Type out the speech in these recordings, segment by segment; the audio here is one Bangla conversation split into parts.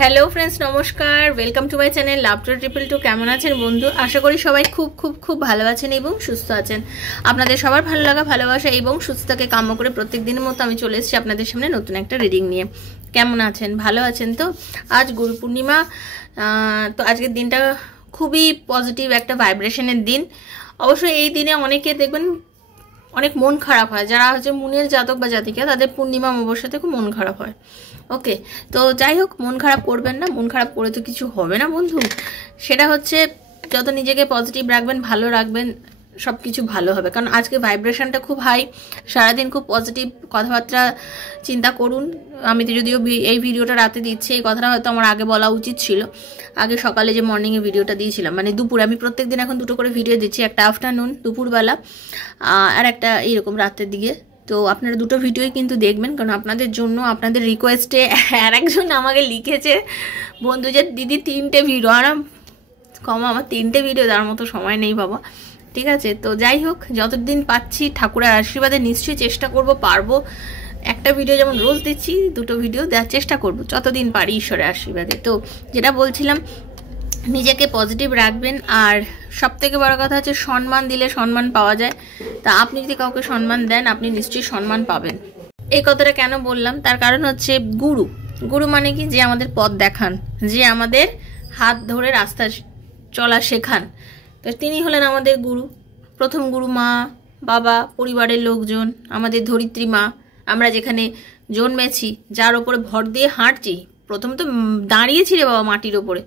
হ্যালো ফ্রেন্ডস, নমস্কার। Welcome to my channel love tarot triple two. কেমন আছেন বন্ধু? আশা করি সবাই খুব খুব খুব ভালো আছেন এবং সুস্থ আছেন। আপনাদের সবার ভালো লাগা, ভালোবাসা এবং সুস্থতাকে কাম্য করে প্রত্যেক দিনের মতো আমি চলে এসেছি আপনাদের সামনে নতুন একটা রিডিং নিয়ে। কেমন আছেন? ভালো আছেন তো? আজ গুরু পূর্ণিমা। তো আজকের দিনটা খুবই পজিটিভ একটা ভাইব্রেশনের দিন। অবশ্যই এই দিনে অনেকে দেখবেন অনেক মন খারাপ হয়, যারা হচ্ছে মুনের জাতক বা জাতিকা, তাদের পূর্ণিমা অমাবস্যাতে খুব মন খারাপ হয়। ওকে, তো যাই হোক, মন খারাপ করবেন না। মন খারাপ করে তো কিছু হবে না বন্ধু। সেটা হচ্ছে যত নিজেকে পজিটিভ রাখবেন, ভালো রাখবেন, সব কিছু ভালো হবে। কারণ আজকে ভাইব্রেশনটা খুব হাই, সারাদিন খুব পজিটিভ কথাবার্তা চিন্তা করুন। আমি তো যদিও এই ভিডিওটা রাতে দিচ্ছি, এই কথাটা হয়তো আমার আগে বলা উচিত ছিল। আগে সকালে যে মর্নিংয়ে ভিডিওটা দিয়েছিলাম, মানে দুপুরে, আমি প্রত্যেকদিন এখন দুটো করে ভিডিও দিচ্ছি, একটা আফটারনুন দুপুরবেলা আর একটা এইরকম রাতের দিকে। তো আপনারা দুটো ভিডিওই কিন্তু দেখবেন, কারণ আপনাদের জন্য, আপনাদের রিকোয়েস্টে আর একজন আমাকে লিখেছে বন্ধু যে দিদি 3টে ভিডিও, আর আমার 3টে ভিডিও দেওয়ার মতো সময় নেই বাবা। ঠিক আছে, তো যাই হোক, যতদিন পাচ্ছি ঠাকুরের আশীর্বাদে নিশ্চয়ই চেষ্টা করব, পারবো। একটা ভিডিও যেমন রোজ দিচ্ছি, দুটো ভিডিও দেওয়ার চেষ্টা করব যতদিন পারি ঈশ্বরের আশীর্বাদে। তো যেটা বলছিলাম, নিজেকে পজিটিভ রাখবেন। আর সব থেকে বড় কথা হচ্ছে সম্মান দিলে সম্মান পাওয়া যায়। তা আপনি যদি কাউকে সম্মান দেন, আপনি নিশ্চয়ই সম্মান পাবেন। এই কথাটা কেন বললাম, তার কারণ হচ্ছে গুরু। গুরু মানে কি? যে আমাদের পথ দেখান, যে আমাদের হাত ধরে রাস্তা চলা শেখান। তো তিনি হলেন আমাদের গুরু। প্রথম গুরু মা, বাবা, পরিবারের লোকজন, আমাদের ধরিত্রী মা। আমরা যেখানে জন্মেছি, যার ওপরে ভর দিয়ে হাঁটছি, প্রথম তো দাঁড়িয়েছি রে বাবা মাটির ওপরে,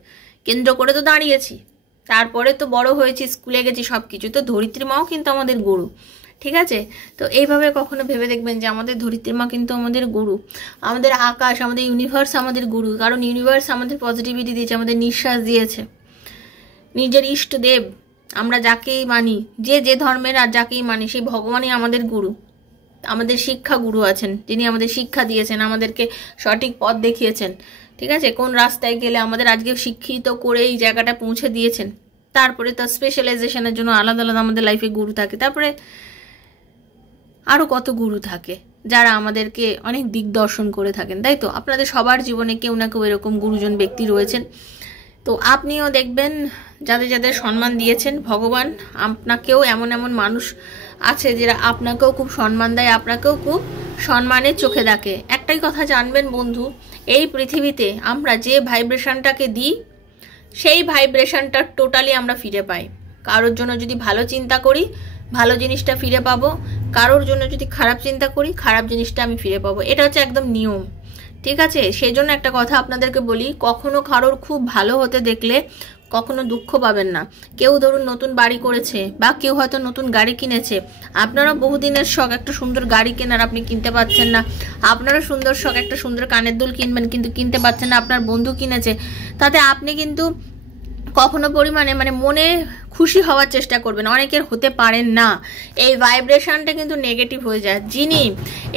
কেন্দ্র করে তো দাঁড়িয়েছি। তারপরে তো বড় হয়েছি, স্কুলে গেছি, সব কিছু। তো ধরিত্রী মাও কিন্তু আমাদের গুরু। ঠিক আছে, তো এইভাবে কখনো ভেবে দেখবেন যে আমাদের ধরিত্রী মা কিন্তু আমাদের গুরু। আমাদের আকাশ, আমাদের ইউনিভার্স আমাদের গুরু। কারণ ইউনিভার্স আমাদের পজিটিভিটি দিয়েছে, আমাদের নিঃশ্বাস দিয়েছে। নিজের ইষ্ট দেব, আমরা যাকেই মানি, যে যে ধর্মের আর যাকেই মানি, সেই ভগবানই আমাদের গুরু। আমাদের শিক্ষা গুরু আছেন, যিনি আমাদের শিক্ষা দিয়েছেন, আমাদেরকে সঠিক পথ দেখিয়েছেন। ঠিক আছে, কোন রাস্তায় গেলে আমাদের আজকে শিক্ষিত করে এই জায়গাটা পৌঁছে দিয়েছেন। তারপরে তার স্পেশালাইজেশনের জন্য আলাদা আলাদা আমাদের লাইফে গুরু থাকে। তারপরে আরও কত গুরু থাকে যারা আমাদেরকে অনেক দিগদর্শন করে থাকেন, তাই তো? আপনাদের সবার জীবনে কেউ না কেউ এরকম গুরুজন ব্যক্তি রয়েছেন। তো আপনিও দেখবেন যাদের যাদের সম্মান দিয়েছেন ভগবান, আপনাকেও এমন এমন মানুষ আছে যারা আপনাকেও খুব সম্মান দেয়, আপনাকেও খুব সম্মানের চোখে দেখে। একটাই কথা জানবেন বন্ধু, এই পৃথিবীতে আমরা যে ভাইব্রেশনটাকে দিই, সেই ভাইব্রেশনটা টোটালি আমরা ফিরে পাই। কারোর জন্য যদি ভালো চিন্তা করি, ভালো জিনিসটা ফিরে পাবো। কারোর জন্য যদি খারাপ চিন্তা করি, খারাপ জিনিসটা আমি ফিরে পাবো। এটা হচ্ছে একদম নিয়ম। ঠিক আছে, সেই জন্য একটা কথা আপনাদেরকে বলি, কখনো কারোর খুব ভালো হতে দেখলে কখনো দুঃখ পাবেন না। কেউ ধরুন নতুন বাড়ি করেছে, বা কেউ হয়তো নতুন গাড়ি কিনেছে, আপনারও বহুদিনের শখ একটা সুন্দর গাড়ি কেনার, আপনি কিনতে পারছেন না। আপনারও সুন্দর শখ একটা সুন্দর কানের দুল কিনবেন, কিন্তু কিনতে পারছেন না, আপনার বন্ধু কিনেছে। তাতে আপনি কিন্তু কখনো পরিমাণে মানে মনে খুশি হওয়ার চেষ্টা করবেন, অনেকের হতে পারেন না। এই ভাইব্রেশনটা কিন্তু নেগেটিভ হয়ে যায়। যিনি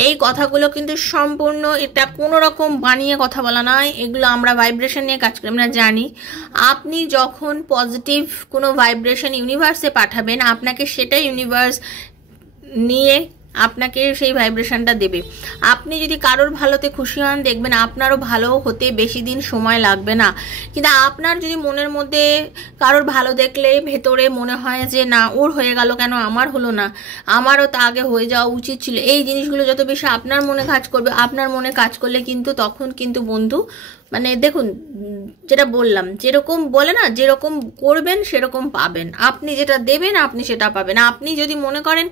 এই কথাগুলো কিন্তু সম্পূর্ণ, এটা কোনো রকম বানিয়ে কথা বলা নয়, এগুলো আমরা ভাইব্রেশন নিয়ে কাজ করি, আমরা জানি। আপনি যখন পজিটিভ কোনো ভাইব্রেশন ইউনিভার্সে পাঠাবেন, আপনাকে সেটা ইউনিভার্স নিয়ে আপনাকে সেই ভাইব্রেশনটা দেবে। আপনি যদি কারোর ভালোতে খুশি হন, দেখবেন আপনারও ভালো হতে বেশি দিন সময় লাগবে না। কিন্তু আপনার যদি মনের মধ্যে কারোর ভালো দেখলে ভেতরে মনে হয় যে না, ওর হয়ে গেল কেন, আমার হলো না, আমারও তা আগে হয়ে যাওয়া উচিত ছিল, এই জিনিসগুলো যত বেশি আপনার মনে কাজ করবে, আপনার মনে কাজ করলে কিন্তু তখন কিন্তু বন্ধু, মানে দেখুন যেটা বললাম, যেরকম বলে না, যেরকম করবেন সেরকম পাবেন। আপনি যেটা দেবেন আপনি সেটা পাবেন। আপনি যদি মনে করেন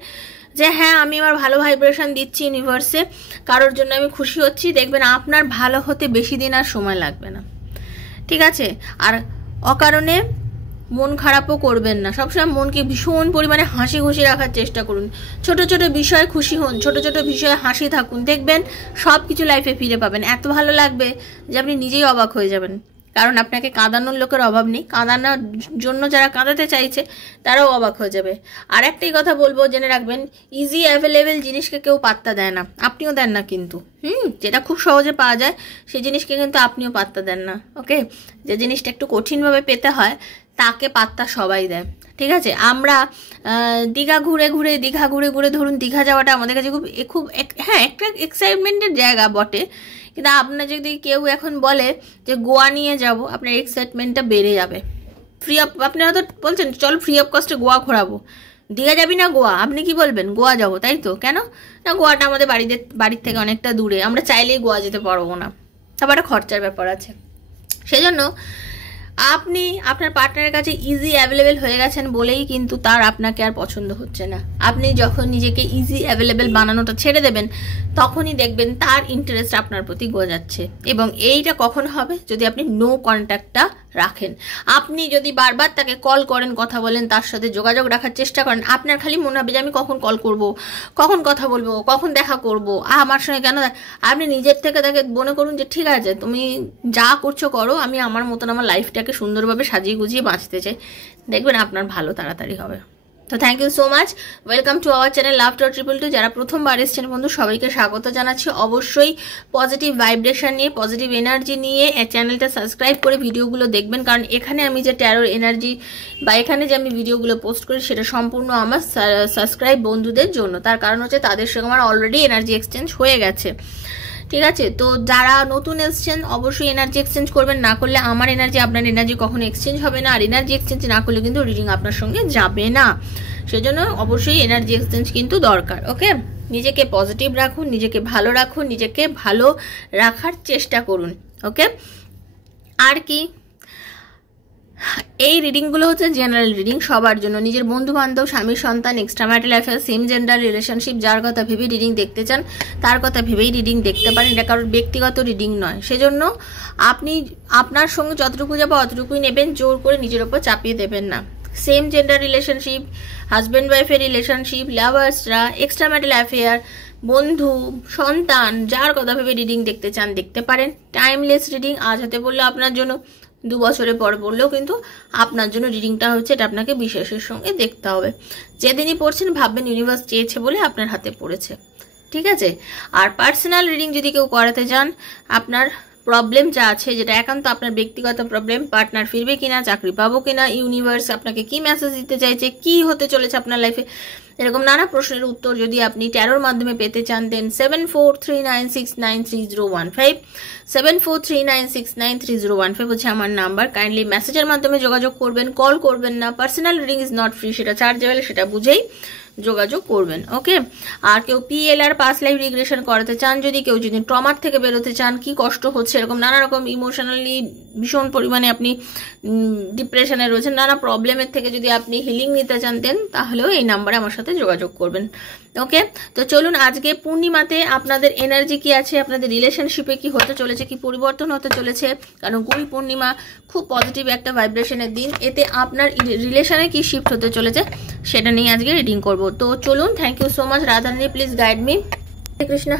যে হ্যাঁ, আমি আমার ভালো ভাইব্রেশন দিচ্ছি ইউনিভার্সে, কারোর জন্য আমি খুশি হচ্ছি, দেখবেন আপনার ভালো হতে বেশি দিন আর সময় লাগবে না। ঠিক আছে, আর অকারণে মন খারাপও করবেন না। সবসময় মনকে ভীষণ পরিমাণে হাসি খুশি রাখার চেষ্টা করুন। ছোট ছোট বিষয়ে খুশি হন, ছোট ছোট বিষয়ে হাসি থাকুন, দেখবেন সব কিছু লাইফে ফিরে পাবেন। এত ভালো লাগবে যে আপনি নিজেই অবাক হয়ে যাবেন। কারণ আপনাকে কাঁদানোর লোকের অভাব নেই, কাঁদানোর জন্য যারা কাঁদাতে চাইছে তারাও অবাক হয়ে যাবে। আর একটাই কথা বলবো, জেনে রাখবেন, ইজি অ্যাভেলেবেল জিনিসকে কেউ পাত্তা দেয় না, আপনিও দেন না কিন্তু। যেটা খুব সহজে পাওয়া যায় সেই জিনিসকে কিন্তু আপনিও পাত্তা দেন না। ওকে, যে জিনিসটা একটু কঠিনভাবে পেতে হয় তাকে পাত্তা সবাই দেয়। ঠিক আছে, আমরা দীঘা ঘুরে ঘুরে ধরুন, দীঘা যাওয়াটা আমাদের কাছে খুব খুব হ্যাঁ একটা এক্সাইটমেন্টের জায়গা বটে, কিন্তু আপনার যদি কেউ এখন বলে যে গোয়া নিয়ে যাব, আপনার এক্সাইটমেন্টটা বেড়ে যাবে। ফ্রি অফ, আপনি হয়তো বলছেন চল ফ্রি অফ কস্টে গোয়া ঘোরাবো, দীঘা যাবি না গোয়া, আপনি কি বলবেন গোয়া যাবো, তাই তো? কেন না, গোয়াটা আমাদের বাড়ির থেকে অনেকটা দূরে, আমরা চাইলেই গোয়া যেতে পারবো না, তারপর একটা খরচার ব্যাপার আছে। সেজন্য আপনি আপনার পার্টনারের কাছে ইজি অ্যাভেলেবেল হয়ে গেছেন বলেই কিন্তু তার আপনাকে আর পছন্দ হচ্ছে না। আপনি যখন নিজেকে ইজি অ্যাভেলেবেল বানানোটা ছেড়ে দেবেন, তখনই দেখবেন তার ইন্টারেস্ট আপনার প্রতি গজাচ্ছে। এবং এইটা কখন হবে? যদি আপনি নো কন্ট্যাক্টটা রাখেন। আপনি যদি বারবার তাকে কল করেন, কথা বলেন, তার সাথে যোগাযোগ রাখার চেষ্টা করেন, আপনার খালি মনে হবে যে আমি কখন কল করব, কখন কথা বলবো, কখন দেখা করব, আমার সঙ্গে কেন। আপনি নিজের থেকে তাকে মনে করুন যে ঠিক আছে তুমি যা করছো করো, আমি আমার মতন আমার লাইফটাকে সুন্দরভাবে সাজিয়ে গুজিয়ে বাঁচতে চাই, দেখবেন আপনার ভালো তাড়াতাড়ি হবে। তো thank you so much, welcome to our channel love tarot triple two. যারা প্রথমবার এসেছেন বন্ধু, সবাইকে স্বাগত জানাচ্ছি। অবশ্যই পজিটিভ ভাইব্রেশন নিয়ে, পজিটিভ এনার্জি নিয়ে চ্যানেলটা সাবস্ক্রাইব করে ভিডিওগুলো দেখবেন, কারণ এখানে আমি যে ট্যারোর এনার্জি বা এখানে যে আমি ভিডিওগুলো পোস্ট করি সেটা সম্পূর্ণ আমার সাবস্ক্রাইব বন্ধুদের জন্য। তার কারণ হচ্ছে তাদের সঙ্গে আমার অলরেডি এনার্জি এক্সচেঞ্জ হয়ে গেছে, ঠিক আছে? তো যারা নতুন এসছেন অবশ্যই এনার্জি এক্সচেঞ্জ করবেন, না করলে আমার এনার্জি আপনার এনার্জি কখনো এক্সচেঞ্জ হবে না, আর এনার্জি এক্সচেঞ্জ না করলে কিন্তু রিডিং আপনার সঙ্গে যাবে না। সেজন্য অবশ্যই এনার্জি এক্সচেঞ্জ কিন্তু দরকার। ওকে, নিজেকে পজিটিভ রাখুন, নিজেকে ভালো রাখুন, নিজেকে ভালো রাখার চেষ্টা করুন। ওকে, আর কি, এই রিডিংগুলো হচ্ছে জেনারেল রিডিং সবার জন্য, নিজের বন্ধু বান্ধব, স্বামী সন্তান, extra marital affair, same gender relationship, যার কথা ভেবেই রিডিং দেখতে চান তার কথা ভেবেই রিডিং দেখতে পারেন। এটা কারোর ব্যক্তিগত রিডিং নয়। সেজন্য আপনি আপনার সঙ্গে যতটুকু যাবো অতটুকুই নেবেন, জোর করে নিজের ওপর চাপিয়ে দেবেন না। সেম জেন্ডার রিলেশনশিপ, হাজব্যান্ড ওয়াইফের রিলেশনশিপ, লাভার্সরা, এক্সট্রা ম্যারিটাল অ্যাফেয়ার, বন্ধু, সন্তান, যার কথা ভেবে রিডিং দেখতে চান দেখতে পারেন। টাইমলেস রিডিং, আজ হাতে বললে আপনার জন্য 2 বছরের পর পড়লেও কিন্তু আপনার জন্য রিডিংটা হচ্ছে, এটা আপনাকে বিশ্বাসের সঙ্গে দেখতে হবে। যেদিনই পড়ছেন ভাববেন ইউনিভার্স চেয়েছে বলে আপনার হাতে পড়েছে, ঠিক আছে? আর পার্সোনাল রিডিং যদি কেউ করাতে চান, আপনার প্রবলেম যা আছে, যেটা একান্ত আপনার ব্যক্তিগত প্রবলেম, পার্টনার ফিরবে কিনা, চাকরি পাবো কিনা, ইউনিভার্স আপনাকে কি মেসেজ দিতে চাইছে, কি হতে চলেছে আপনার লাইফে, এরকম নানা প্রশ্নের উত্তর যদি আপনি ট্যারোর মাধ্যমে পেতে চান, দেন 7439693015 7439693015 হচ্ছে আমার নাম্বার। কাইন্ডলি মেসেজের মাধ্যমে যোগাযোগ করবেন, কল করবেন না। Personal reading is not free, সেটা চার্জেবল, সেটা বুঝেই যোগাযোগ করবেন। ওকে, আর কেউ পিএলআর পাস্ট লাইফ রিগ্রেশন করাতে চান, যদি কেউ যদি ট্রমার থেকে বেরোতে চান, কি কষ্ট হচ্ছে, এরকম নানা রকম ইমোশনালি ভীষণ পরিমাণে আপনি ডিপ্রেশনে রয়েছেন, নানা প্রবলেমের থেকে যদি আপনি হিলিং নিতে চান, দেন তাহলেও এই নাম্বারে আমার সাথে যোগাযোগ করবেন। ওকে, তো চলুন আজকে পূর্ণিমাতে আপনাদের এনার্জি কি আছে, আপনাদের রিলেশনশিপে কি হতে চলেছে, কি পরিবর্তন হতে চলেছে, কারণ গুরু পূর্ণিমা খুব পজিটিভ একটা ভাইব্রেশনের দিন, এতে আপনার রিলেশনে কি শিফট হতে চলেছে সেটা নিয়ে আজকে রিডিং করব। তো চলুন, thank you so much. Radharani please guide me.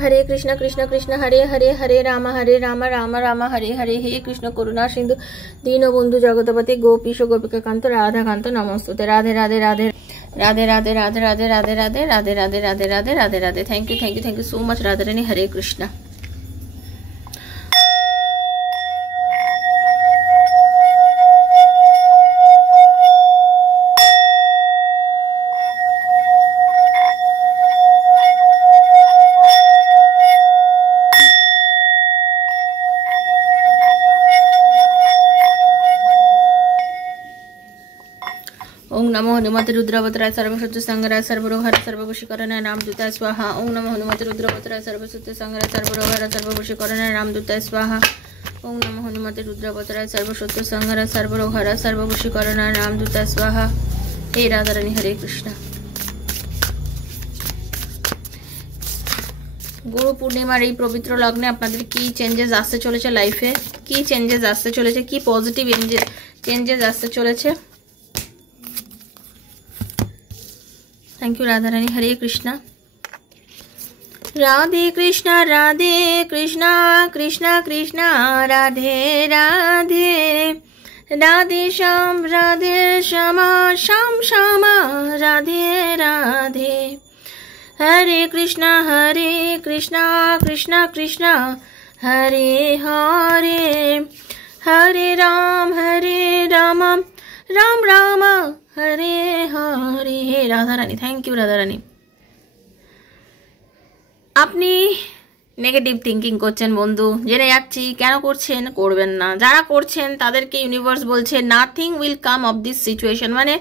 Hare Krishna Krishna Krishna Hare Hare, Hare Ram Ram Ram Hare Hare, হে কৃষ্ণ করুণা সিন্ধু দীনবন্ধু জগৎপতি গোপীশ গোপিকাকান্ত রাধাকান্ত নমস্তুতে। Radhe Radhe Radhe Radhe Radhe Radhe Radhe Radhe Radhe Radhe Radhe Radhe Radhe Radhe Radhe. Thank you thank you thank you so much Radharani. Hare Krishna. ओम नमो हनुमते रुद्रावताराय सर्वशत्रु संहाराय सर्वरोहर सर्ववशीकरणाय रामदूताय स्वाहा। ओम नमो हनुमते रुद्रावताराय सर्वशत्रु संहाराय सर्वरोहर सर्ववशीकरणाय रामदूताय स्वाहा। ओम नमो हनुमते रुद्रावताराय सर्वशत्रु संहाराय सर्वरोहर सर्ववशीकरणाय रामदूताय स्वाहा। हे राधा रानी, हरे कृष्ण। গুরু পূর্ণিমার এই পবিত্র লগ্নে আপনাদের কি চেঞ্জেস আসতে চলেছে, লাইফে কি চেঞ্জেস আসতে চলেছে, কি পজিটিভ চেঞ্জেস আসতে চলেছে। Thank you Radha Rani. Hare Krishna. Radhe Krishna Krishna Krishna Radhe Radhe, Radhe Shyam Shyam Shyama Radhe Radhe. Hare Krishna Krishna Krishna Hare Hare, Hare Ram Ram Ram Hare Hare. Radha Rani, thank you Radha Rani. আপনি নেগেটিভ থিঙ্কিং করছেন বন্ধু, জেনে যাচ্ছি। কেন করছেন? করবেন না। যারা করছেন তাদেরকে ইউনিভার্স বলছে nothing will come of this situation. মানে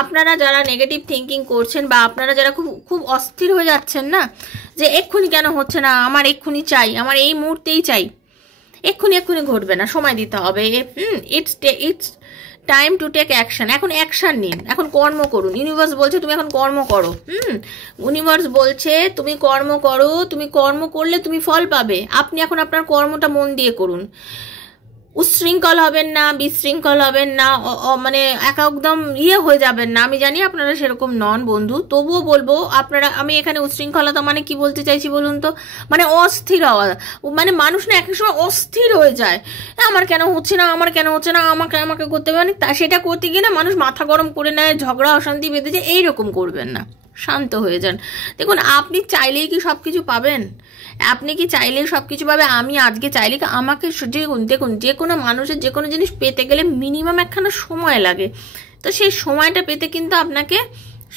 আপনারা যারা নেগেটিভ থিঙ্কিং করছেন বা আপনারা যারা খুব খুব অস্থির হয়ে যাচ্ছেন না, যে এক্ষুনি কেন হচ্ছে না, আমার এক্ষুনি চাই, আমার এই মুহূর্তেই চাই, এক্ষুনি ঘটবে না, সময় দিতে হবে। It's time to take action. এখন অ্যাকশন নিন, এখন কর্ম করুন। ইউনিভার্স বলছে তুমি এখন কর্ম করো। ইউনিভার্স বলছে তুমি কর্ম করো, তুমি কর্ম করলে তুমি ফল পাবে। আপনি এখন আপনার কর্মটা মন দিয়ে করুন। উচ্ছৃঙ্খল হবেন না, বিশৃঙ্খল হবেন না, মানে একদম হয়ে যাবেন না। আমি জানি আপনারা সেরকম নন বন্ধু, তবুও বলবো আপনারা, আমি এখানে উচ্ছৃঙ্খলতা মানে কি বলতে চাইছি বলুন তো? মানে অস্থির হওয়া। মানে মানুষ না এক সময় অস্থির হয়ে যায়, আমার কেন হচ্ছে না, আমার কেন হচ্ছে না, আমাকে করতে হবে, মানে সেটা করতে গিয়ে না মানুষ মাথা গরম করে নেয়, ঝগড়া অশান্তি বেঁধে যায়। এইরকম করবেন না, শান্ত হয়ে যান। দেখুন, আপনি চাইলেই কি সব কিছু পাবেন? আপনি কি চাইলেই সব কিছু পাবে? আমি আজকে চাইলে আমাকে দেখুন, যে কোনো মানুষের যে কোনো জিনিস পেতে গেলে মিনিমাম একখানা সময় লাগে। তো সেই সময়টা পেতে কিন্তু আপনাকে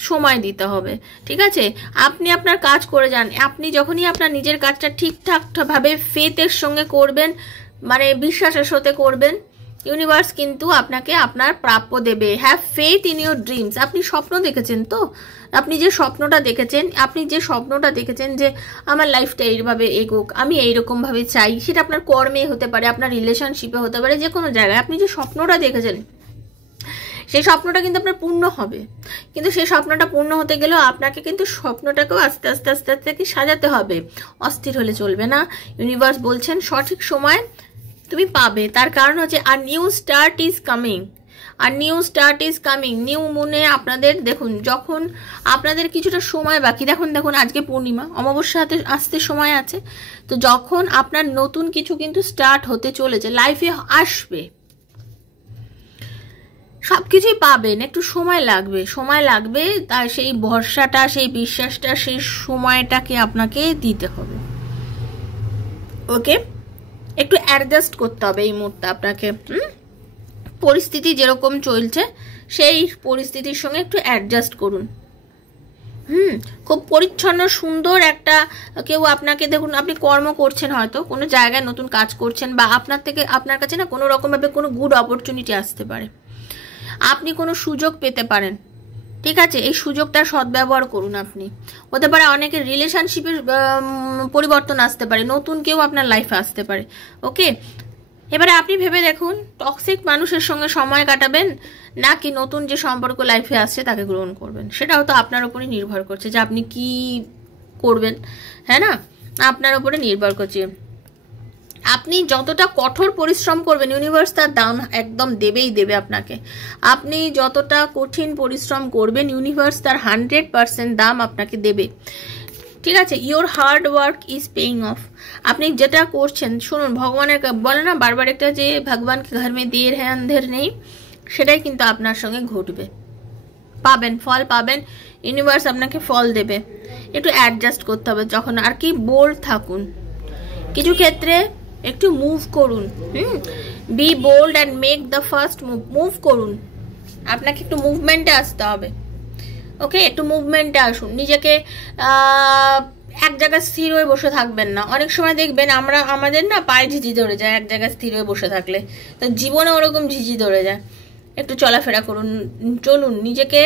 সময় দিতে হবে, ঠিক আছে? আপনি আপনার কাজ করে যান। আপনি যখনই আপনার নিজের কাজটা ঠিকঠাকভাবে ফেথের সঙ্গে করবেন, মানে বিশ্বাসের সাথে করবেন, ইউনিভার্স কিন্তু আপনাকে আপনার প্রাপ্য দেবে। Have faith in your dreams. আপনি স্বপ্ন দেখেছেন তো, আপনি যে স্বপ্নটা দেখেছেন যে আমার লাইফটা এইভাবে এগোক, আমি এইরকমভাবে চাই, সেটা আপনার কর্মে হতে পারে, আপনার রিলেশনশিপে হতে পারে, যে কোনো জায়গায় আপনি যে স্বপ্নটা দেখেছেন সেই স্বপ্নটা কিন্তু আপনার পূর্ণ হবে। কিন্তু সেই স্বপ্নটা পূর্ণ হতে গেলেও আপনাকে কিন্তু স্বপ্নটাকেও আস্তে আস্তে কি সাজাতে হবে। অস্থির হলে চলবে না। ইউনিভার্স বলছেন সঠিক সময় তুমি পাবে। তার কারণ হচ্ছে আর new start is coming. New মুনে আপনাদের দেখুন, যখন আপনাদের কিছুটা সময় বাকি, দেখুন আজকে পূর্ণিমা, অমাবস্যা আসতে সময় আছে, তো যখন আপনার নতুন কিছু কিন্তু স্টার্ট হতে চলেছে, লাইফে আসবে, সবকিছুই পাবেন। একটু সময় লাগবে, তাই সেই ভরসাটা, সেই বিশ্বাসটা, সেই সময়টাকে আপনাকে দিতে হবে। ওকে, একটু অ্যাডজাস্ট করতে হবে এই মুহূর্তে আপনাকে। পরিস্থিতি যেরকম চলছে সেই পরিস্থিতির সঙ্গে একটু অ্যাডজাস্ট করুন। খুব পরিচ্ছন্ন সুন্দর একটা কেউ আপনাকে, দেখুন আপনি কর্ম করছেন, হয়তো কোনো জায়গায় নতুন কাজ করছেন, বা আপনার কাছে না কোনো রকমভাবে কোনো গুড অপরচুনিটি আসতে পারে, আপনি কোনো সুযোগ পেতে পারেন, ঠিক আছে? এই সুযোগটার সদ্ব্যবহার করুন। আপনি হতে পারে অনেকের রিলেশনশিপের পরিবর্তন আসতে পারে, নতুন কেউ আপনার লাইফে আসতে পারে। ওকে, এবারে আপনি ভেবে দেখুন, টক্সিক মানুষের সঙ্গে সময় কাটাবেন নাকি নতুন যে সম্পর্ক লাইফে আসছে তাকে গ্রহণ করবেন। সেটাও তো আপনার উপরই নির্ভর করছে যে আপনি কি করবেন, হ্যাঁ না? আপনার উপরে নির্ভর করছে। আপনি যতটা কঠোর পরিশ্রম করবেন, ইউনিভার্স তার দাম একদম দেবে আপনাকে। আপনি যতটা কঠিন পরিশ্রম করবেন, ইউনিভার্স তার 100% দাম আপনাকে দেবে, ঠিক আছে? Your hard work is paying of. আপনি যেটা করছেন, শুনুন, ভগবানের বলে না বারবার একটা, যে ভগবানকে ঘর মে দের হ্যাঁ অন্ধের নেই, সেটাই কিন্তু আপনার সঙ্গে ঘটবে। পাবেন, ফল পাবেন, ইউনিভার্স আপনাকে ফল দেবে। একটু অ্যাডজাস্ট করতে হবে যখন, আর কি বোল্ড থাকুন। কিছু ক্ষেত্রে একটু মুভ করুন, be bold and make the first move করুন। আপনাকে একটু মুভমেন্টে আসতে হবে। ওকে, একটু মুভমেন্টে আসুন। নিজেকে এক জায়গায় স্থির হয়ে বসে থাকবেন না। অনেক সময় দেখবেন আমাদের না পায়ে ঝিঝি ধরে যায় এক জায়গায় স্থির হয়ে বসে থাকলে, তো জীবনে ওরকম ঝিঝি ধরে যায়। একটু চলাফেরা করুন, চলুন, নিজেকে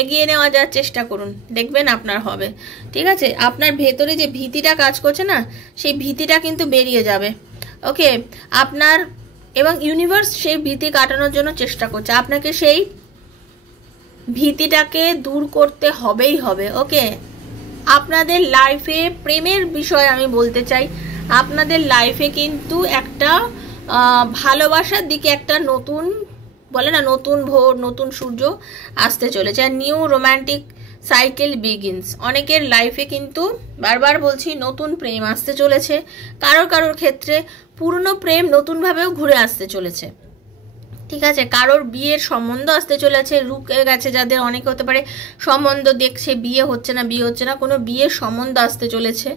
এগিয়ে নেওয়া যাওয়ার চেষ্টা করুন, দেখবেন আপনার হবে, ঠিক আছে? আপনার ভেতরে যে ভীতিটা কাজ করছে না, সেই ভীতিটা কিন্তু বেরিয়ে যাবে। ওকে, আপনার এবং ইউনিভার্স সেই ভীতি কাটানোর জন্য চেষ্টা করছে। আপনাকে সেই ভীতিটাকে দূর করতে হবেই হবে। ওকে, আপনাদের লাইফে প্রেমের বিষয় আমি বলতে চাই, আপনাদের লাইফে কিন্তু একটা ভালোবাসার দিকে একটা নতুন, বলে না নতুন ভোর, নতুন সূর্য আসতে চলেছে। New romantic cycle begins. অনেকের লাইফে কিন্তু বারবার বলছি নতুন প্রেম আসতে চলেছে। কারোর ক্ষেত্রে পুরনো প্রেম নতুনভাবেও ঘুরে আসতে চলেছে, ঠিক আছে? কারোর বিয়ের সম্বন্ধ আসতে চলেছে, রুকে গেছে যাদের, অনেক হতে পারে সম্বন্ধ দেখছে, বিয়ে হচ্ছে না, কোনো বিয়ের সম্বন্ধ আসতে চলেছে,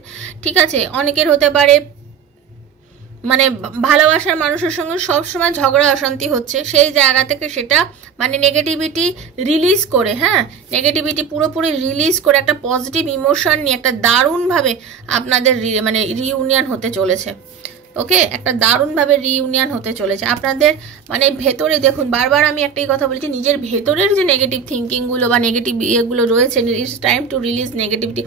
ঠিক আছে? অনেকের হতে পারে মানে ভালোবাসার মানুষের সঙ্গে সবসময় ঝগড়া অশান্তি হচ্ছে, সেই জায়গা থেকে সেটা মানে নেগেটিভিটি রিলিজ করে, হ্যাঁ নেগেটিভিটি পুরোপুরি রিলিজ করে একটা পজিটিভ ইমোশন নিয়ে একটা দারুণভাবে আপনাদের মানে রিইউনিয়ন হতে চলেছে। ওকে, একটা দারুণভাবে রিইউনিয়ন হতে চলেছে আপনাদের মানে ভেতরে। দেখুন বারবার আমি একটাই কথা বলছি, নিজের ভেতরের যে নেগেটিভ থিঙ্কিংগুলো বা নেগেটিভ ইয়েগুলো রয়েছে, it's time to release negativity.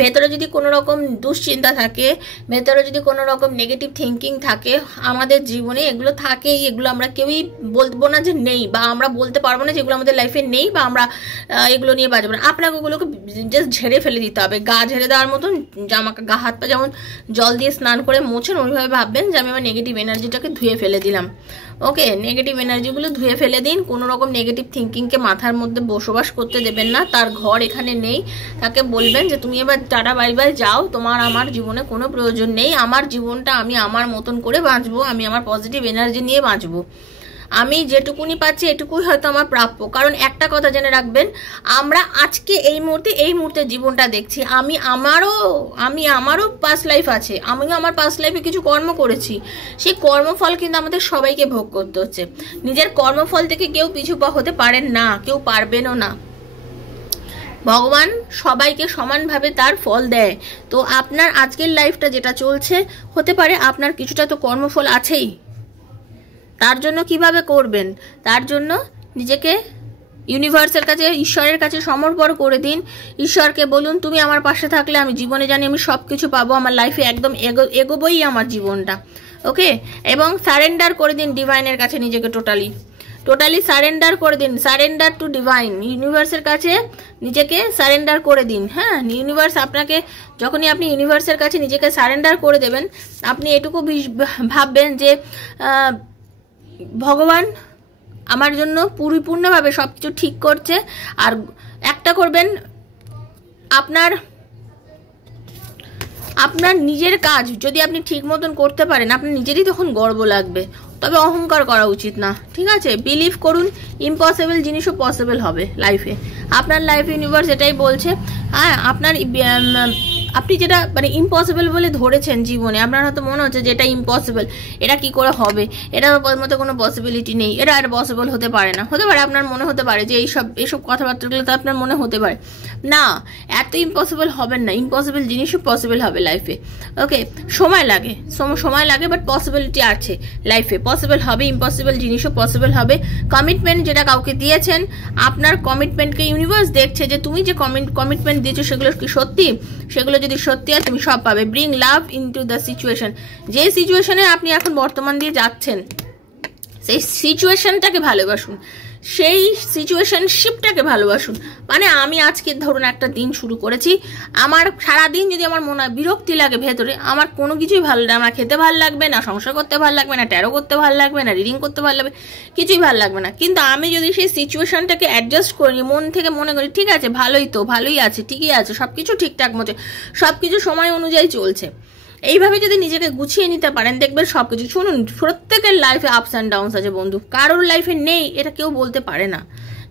ভেতরে যদি কোনো রকম দুশ্চিন্তা থাকে, ভেতরে যদি কোনো রকম নেগেটিভ থিঙ্কিং থাকে, আমাদের জীবনে এগুলো থাকেই, এগুলো আমরা কেউই বলবো না যে নেই, বা আমরা বলতে পারবো না যে এগুলো আমাদের লাইফে নেই, বা আমরা এগুলো নিয়ে বাঁচবো না। আপনাকে ওগুলোকে জাস্ট ঝেড়ে ফেলে দিতে হবে, গা ঝেড়ে দেওয়ার মতন। জামাকে গা হাত পা যেমন জল দিয়ে স্নান করে মোছেন, ওইভাবে ভাববেন যে আমি আমার নেগেটিভ এনার্জিটাকে ধুয়ে ফেলে দিলাম। ওকে, নেগেটিভ এনার্জিগুলো ধুয়ে ফেলে দিন। কোনো রকম নেগেটিভ থিঙ্কিংকে মাথার মধ্যে বসবাস করতে দেবেন না, তার ঘর এখানে নেই। তাকে বলবেন যে তুমি এবার টাটা বাই বাই যাও, তোমার আমার জীবনে কোনো প্রয়োজন নেই, আমার জীবনটা আমি আমার মতন করে বাঁচবো, আমি আমার পজিটিভ এনার্জি নিয়ে বাঁচবো, আমি যেটুকুনি পাচ্ছি এটুকুই হয়তো আমার প্রাপ্য। কারণ একটা কথা জেনে রাখবেন, আমরা আজকে এই মুহূর্তে জীবনটা দেখছি, আমারও পাস্ট লাইফ আছে, আমিও আমার পাস্ট লাইফে কিছু কর্ম করেছি, সেই কর্মফল কিন্তু আমাদের সবাইকে ভোগ করতে হচ্ছে। নিজের কর্মফল থেকে কেউ পিছু পা হতে পারেন না, কেউ পারবেনও না। ভগবান সবাইকে সমানভাবে তার ফল দেয়। তো আপনার আজকের লাইফটা যেটা চলছে, হতে পারে আপনার কিছুটা তো কর্মফল আছেই। তার জন্য কিভাবে করবেন, তার জন্য নিজেকে ইউনিভার্সের কাছে, ঈশ্বরের কাছে সমর্পণ করে দিন। ঈশ্বরকে বলুন তুমি আমার পাশে থাকলে আমি জীবনে জানি আমি সব কিছু পাবো, আমার লাইফে একদম এগোবই আমার জীবনটা। ওকে, এবং সারেন্ডার করে দিন ডিভাইনের কাছে নিজেকে, টোটালি সারেন্ডার করে দিন, সারেন্ডার টু ডিভাইন। ইউনিভার্সের কাছে নিজেকে সারেন্ডার করে দিন। হ্যাঁ, ইউনিভার্স আপনাকে, যখনই আপনি ইউনিভার্সের কাছে নিজেকে সারেন্ডার করে দেবেন, আপনি এটুকু ভাববেন যে ভগবান আমার জন্য পরিপূর্ণভাবে সব কিছু ঠিক করছে। আর একটা করবেন, আপনার নিজের কাজ যদি আপনি ঠিক মতন করতে পারেন, আপনার নিজেরই তখন গর্ব লাগবে, তবে অহংকার করা উচিত না। ঠিক আছে, বিলিভ করুন, ইম্পসিবল জিনিসও পসিবল হবে লাইফে। আপনার লাইফ ইউনিভার্স এটাই বলছে। হ্যাঁ, আপনি যেটা মানে ইম্পসিবল বলে ধরেছেন জীবনে, আপনার হয়তো মনে হচ্ছে যে এটা ইম্পসিবল, এটা কি করে হবে, এটার মতো কোনো পসিবিলিটি নেই, এটা আর পসিবল হতে পারে না। হতে পারে আপনার মনে হতে পারে যে এইসব কথাবার্তাগুলো তো আপনার মনে হতে পারে না, এত ইম্পসিবল হবেন না, ইম্পসিবল জিনিসও পসিবল হবে লাইফে। ওকে, সময় লাগে, বাট পসিবিলিটি আছে লাইফে, পসিবল হবে, ইম্পসিবল জিনিসও পসিবল হবে। কমিটমেন্ট যেটা কাউকে দিয়েছেন, আপনার কমিটমেন্টকে ইউনিভার্স দেখছে যে তুমি যে কমিটমেন্ট দিয়েছো সেগুলো কি সত্যি, সেগুলো যদি সত্যি হয় তুমি সব পাবে। Bring love into the situation. যে সিচুয়েশনে আপনি এখন বর্তমান দিয়ে যাচ্ছেন, সেই সিচুয়েশনটাকে ভালোবাসুন, সেই সিচুয়েশনশিপটাকে ভালোবাসুন। মানে আমি আজকে ধরুন একটা দিন শুরু করেছি, আমার সারাদিন যদি আমার মনে হয় বিরক্তি লাগে ভেতরে, আমার কোনো কিছুই ভালো লাগে না, আমার খেতে ভালো লাগবে না, সংসার করতে ভালো লাগবে না, ট্যারো করতে ভালো লাগবে না, রিডিং করতে ভালো লাগবে, কিছুই ভালো লাগবে না। কিন্তু আমি যদি সেই সিচুয়েশনটাকে অ্যাডজাস্ট করি, মন থেকে মনে করি ঠিক আছে, ভালোই আছে, ঠিকই আছে, সব কিছু ঠিকঠাক মতো, সব কিছু সময় অনুযায়ী চলছে, এইভাবে যদি নিজেকে গুছিয়ে নিতে পারেন, দেখবেন সবকিছু। শুনুন, প্রত্যেকের লাইফে আপস অ্যান্ড ডাউনস আছে বন্ধু, কারোর লাইফে নেই এটা কেউ বলতে পারে না।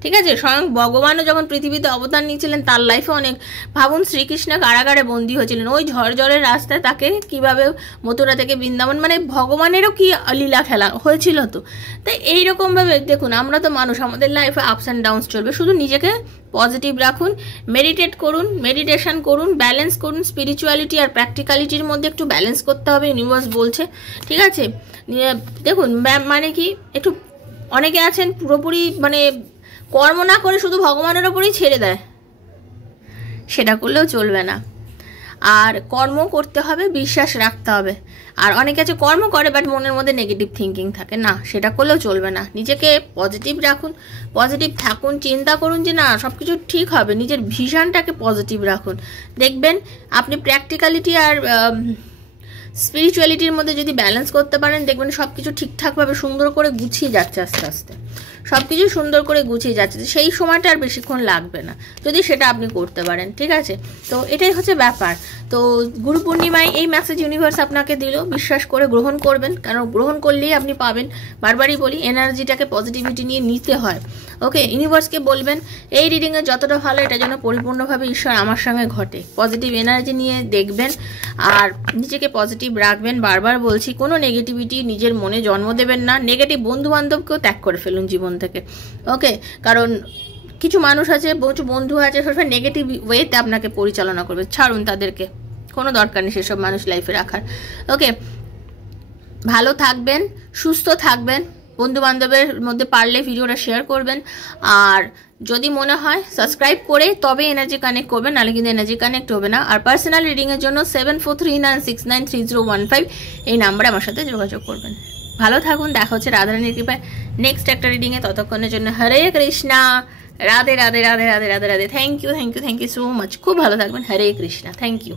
ঠিক আছে, স্বয়ং ভগবানও যখন পৃথিবীতে অবতার নিয়েছিলেন, তার লাইফে অনেক, ভাবুন শ্রীকৃষ্ণ কারাগারে বন্দী হয়েছিলেন, ওই ঝড়ের রাস্তায় তাকে কিভাবে মথুরা থেকে বৃন্দাবন, মানে ভগবানেরও কি লীলা খেলা হয়েছিল। তো তাই এইরকমভাবে দেখুন, আমরা তো মানুষ, আমাদের লাইফে আপস অ্যান্ড ডাউনস চলবে। শুধু নিজেকে পজিটিভ রাখুন, মেডিটেশন করুন, ব্যালেন্স করুন, স্পিরিচুয়ালিটি আর প্র্যাকটিক্যালিটির মধ্যে একটু ব্যালেন্স করতে হবে, ইউনিভার্স বলছে। ঠিক আছে, দেখুন মানে কি, একটু অনেকে আছেন পুরোপুরি মানে কর্ম না করে শুধু ভগবানের ওপরেই ছেড়ে দেয়, সেটা করলেও চলবে না। আর কর্ম করতে হবে, বিশ্বাস রাখতে হবে। আর অনেকে আছে কর্ম করে বাট মনের মধ্যে নেগেটিভ থিঙ্কিং থাকে, না সেটা করলেও চলবে না। নিজেকে পজিটিভ রাখুন, পজিটিভ থাকুন, চিন্তা করুন যে না সব কিছু ঠিক হবে, নিজের ভিশনটাকে পজিটিভ রাখুন। দেখবেন আপনি প্র্যাকটিক্যালিটি আর স্পিরিচুয়ালিটির মধ্যে যদি ব্যালেন্স করতে পারেন, দেখবেন সব কিছু ঠিকঠাকভাবে সুন্দর করে গুছিয়ে যাচ্ছে আস্তে আস্তে। সব কিছু সুন্দর করে গুছিয়ে যাচ্ছে, সেই সময়টা আর বেশিক্ষণ লাগবে না যদি সেটা আপনি করতে পারেন, ঠিক আছে? তো এটাই হচ্ছে ব্যাপার। তো গুরু পূর্ণিমায় এই মেসেজ ইউনিভার্স আপনাকে দিল, বিশ্বাস করে গ্রহণ করবেন, কারণ গ্রহণ করলেই আপনি পাবেন। বারবারই বলি, এনার্জিটাকে পজিটিভিটি নিয়ে নিতে হয়। ওকে, ইউনিভার্সকে বলবেন এই রিডিংয়ে যতটা ভালো এটা যেন পরিপূর্ণভাবে ঈশ্বর আমার সঙ্গে ঘটে। পজিটিভ এনার্জি নিয়ে দেখবেন আর নিজেকে পজিটিভ রাখবেন। বারবার বলছি, কোনো নেগেটিভিটি নিজের মনে জন্ম দেবেন না। নেগেটিভ বন্ধু বান্ধবকেও ত্যাগ করে ফেলুন জীবন থেকে। ওকে, কারণ কিছু মানুষ আছে, কিছু বন্ধু আছে সবসময় নেগেটিভ ওয়েতে আপনাকে পরিচালনা করবে, ছাড়ুন তাদেরকে, কোনো দরকার নেই সেসব মানুষ লাইফে রাখার। ওকে, ভালো থাকবেন, সুস্থ থাকবেন, বন্ধু বান্ধবের মধ্যে পারলে ভিডিওটা শেয়ার করবেন, আর যদি মনে হয় সাবস্ক্রাইব করে তবে এনার্জি কানেক্ট করবেন, নাহলে কিন্তু এনার্জি কানেক্ট হবে না। আর পার্সোনাল রিডিংয়ের জন্য 7439693015 এই নাম্বারে আমার সাথে যোগাযোগ করবেন। ভালো থাকুন, দেখা হচ্ছে রাধারানীর কৃপায় নেক্সট একটা রিডিংয়ে। ততক্ষণের জন্য Hare Krishna, Radhe Radhe Radhe Radhe Radhe Radhe. Thank you so much, খুব ভালো থাকবেন। Hare Krishna, thank you.